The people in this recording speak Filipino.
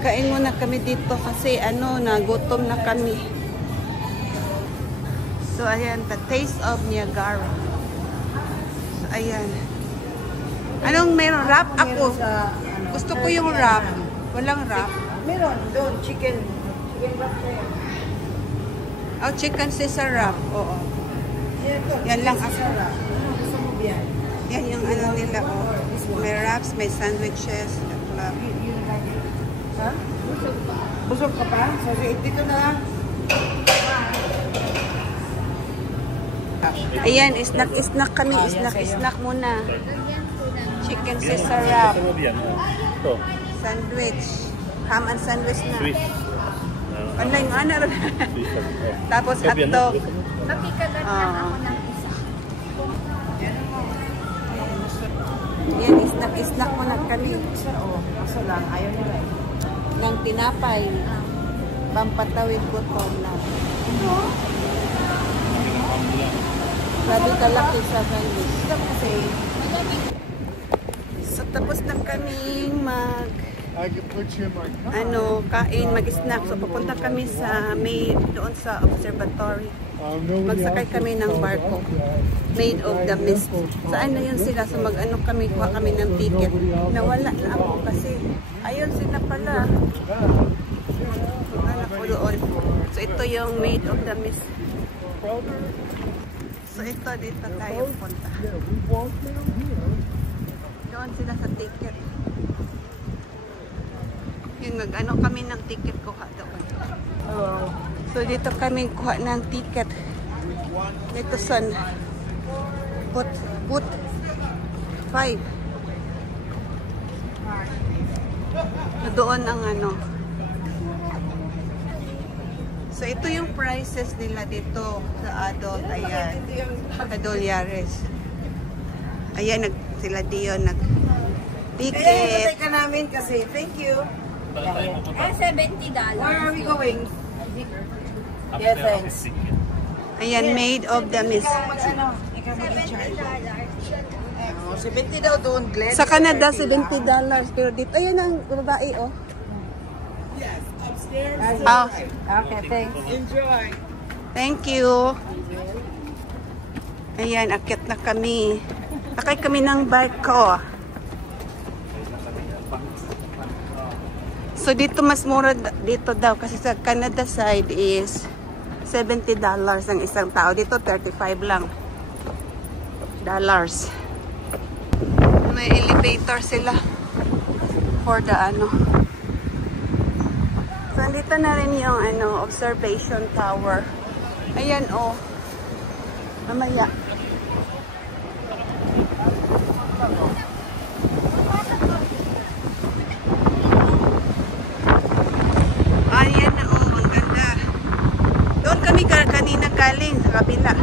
Kain muna kami dito kasi nagutom na kami. So ayan, the taste of Niagara. So ayan. Anong meron? Wrap? Ako. Gusto ko yung wrap. Walang wrap. Meron doon, chicken. Chicken wrap tayo. Oh, chicken Caesar wrap. Oo. Yan lang ako. Gusto mo yan? Yan yung nila. Oh. May wraps, may sandwiches. Ha? Busog ka pa? So, dito na lang. Ayan, snack kami. Snack muna. Chicken Caesar wrap. Sandwich. Ham and sandwich na. Online nga na rin. Tapos hotdog. Makikagat lang ako ng isa. Yan, snack muna kami. Kaso lang, ayaw nila eh. Ng tinapay. Pampatawid gutom na. Grabe kalaki sa sandwich. Kasi, So tapos na kaming kain, mag-snack. So papunta kami sa doon sa observatory. Magsakay kami ng barko. Made of the Mist. Saan na yun sila? So kuha kami ng ticket. Nawala na ako kasi ayun sila pala. Wala ko doon. So ito yung Made of the Mist. So ito, dito tayo punta. Doon sila sa ticket. Yun, kami ng ticket kuha doon. So dito kami kuha ng ticket. Dito son. Put 5. Doon ang So ito yung prices nila dito sa adult. Ayan. Adult Yaris. Ayan, sila Dion nag-ticket. patay ka namin kasi. Thank you. $70. Where are we going? Yeah, thanks. Ayan, Made of the Mist. Ikaw mag-charge. $70 daw doon, Glenn. Sa Canada, $70. Pero dito, ayan ang babae, oh. Yes, upstairs. Oh, Okay, thanks. Enjoy. thank you. Ayan, akyat na kami. Sakay kami ng barko. So dito mas mura dito daw kasi sa Canada side is $70 ang isang tao. Dito 35 lang. Dollars. May elevator sila for the So dito na rin yung observation tower. Ayan oh. Mamaya. Ayan na oh, ang ganda. Doon kami kanina galing sa kabila.